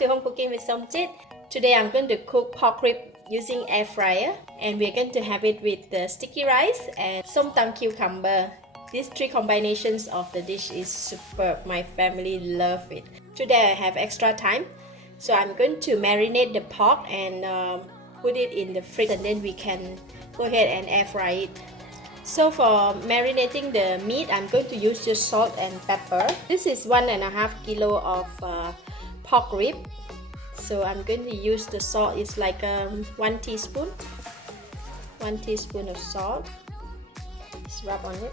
to Home Cooking with Somjit. Today I'm going to cook pork rib using air fryer, and we're going to have it with the sticky rice and Somtam cucumber. These three combinations of the dish is superb. My family love it. Today I have extra time, so I'm going to marinate the pork and put it in the fridge, and then we can go ahead and air fry it. So for marinating the meat, I'm going to use just salt and pepper. This is 1.5 kilo of pork rib. So I'm going to use the salt. It's like 1 teaspoon. 1 teaspoon of salt. Just rub on it.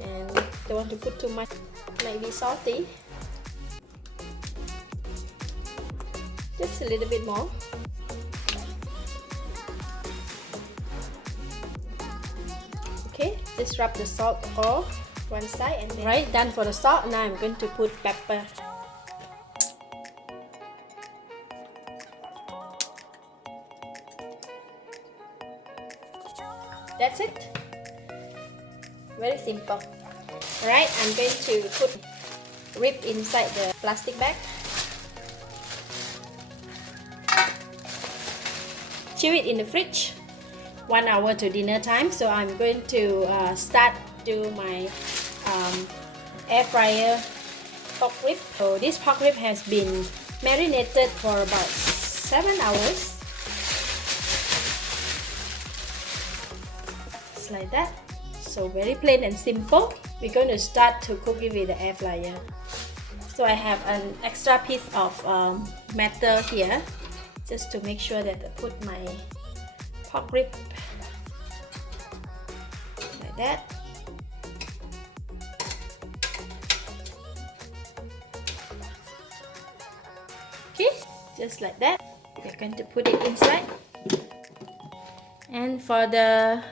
And don't want to put too much. Might be salty. Just a little bit more. Okay, just rub the salt off one side, and then right, done for the salt. Now I'm going to put pepper. That's it. Very simple. Alright, I'm going to put rib inside the plastic bag. Chill it in the fridge. 1 hour to dinner time. So I'm going to start do my air fryer pork rib. So this pork rib has been marinated for about 7 hours. Just like that. So very plain and simple. We're going to start to cook it with the air fryer. So I have an extra piece of metal here, just to make sure that I put my pork rib like that. Okay, just like that. We're going to put it inside. And for the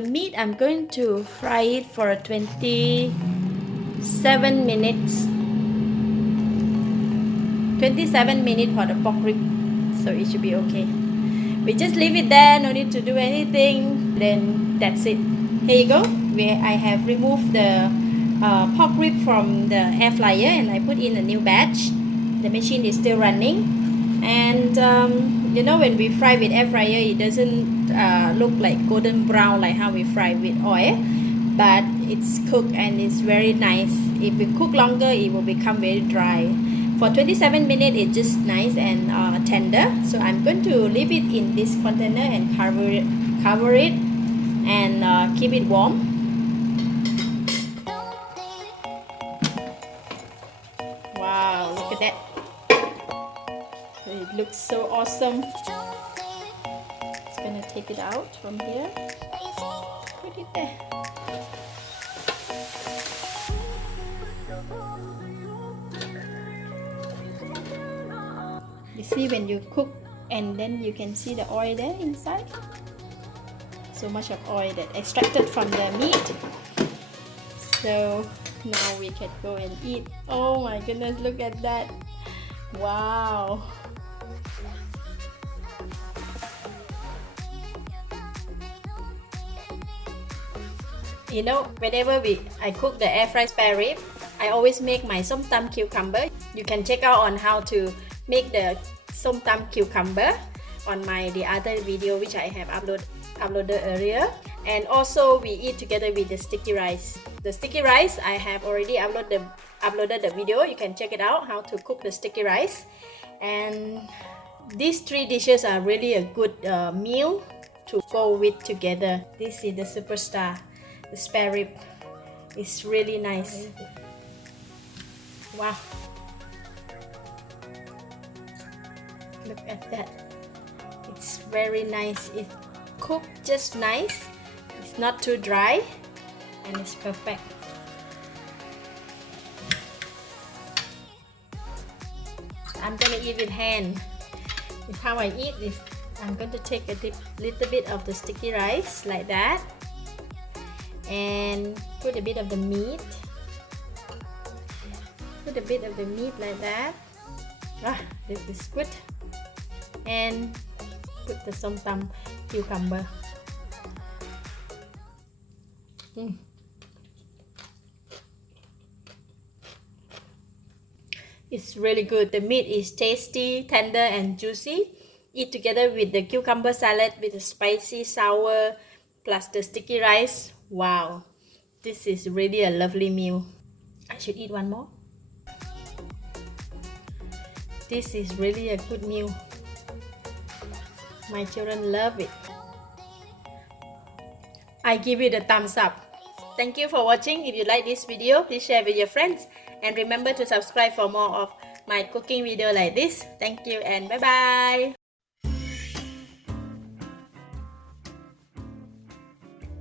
meat, I'm going to fry it for 27 minutes. 27 minutes for the pork rib, so it should be okay. We just leave it there, no need to do anything. Then that's it. Here you go. I have removed the pork rib from the air fryer, and I put in a new batch. The machine is still running, and you know, when we fry with air fryer, it doesn't look like golden brown like how we fry with oil, but it's cooked and it's very nice. If we cook longer, it will become very dry. For 27 minutes, it's just nice and tender. So I'm going to leave it in this container and cover it and keep it warm. Wow, look at that. It looks so awesome. Just gonna take it out from here. Put it there. You see, when you cook, and then you can see the oil there inside. So much of oil that extracted from the meat. So now we can go and eat. Oh my goodness, look at that. Wow. You know, whenever I cook the air fried spare rib, I always make my Somtam cucumber. You can check out on how to make the Somtam cucumber on the other video which I have uploaded earlier. And also we eat together with the sticky rice. The sticky rice, I have already uploaded the video. You can check it out, how to cook the sticky rice. And these three dishes are really a good meal to go with together. This is the superstar, the spare rib. It's really nice. Wow. Look at that. It's very nice. It's cooked just nice. It's not too dry, and it's perfect. I'm gonna eat with hand. It's how I eat this. I'm going to take a little bit of the sticky rice like that, and put a bit of the meat. Put a bit of the meat like that. Ah, this is good. And put the Somtam cucumber. It's really good. The meat is tasty, tender, and juicy. Eat together with the cucumber salad with the spicy sour plus the sticky rice. Wow, this is really a lovely meal. I should eat one more. This is really a good meal. My children love it. I give it a thumbs up. Thank you for watching. If you like this video, please share with your friends. And remember to subscribe for more of my cooking video like this. Thank you and bye bye.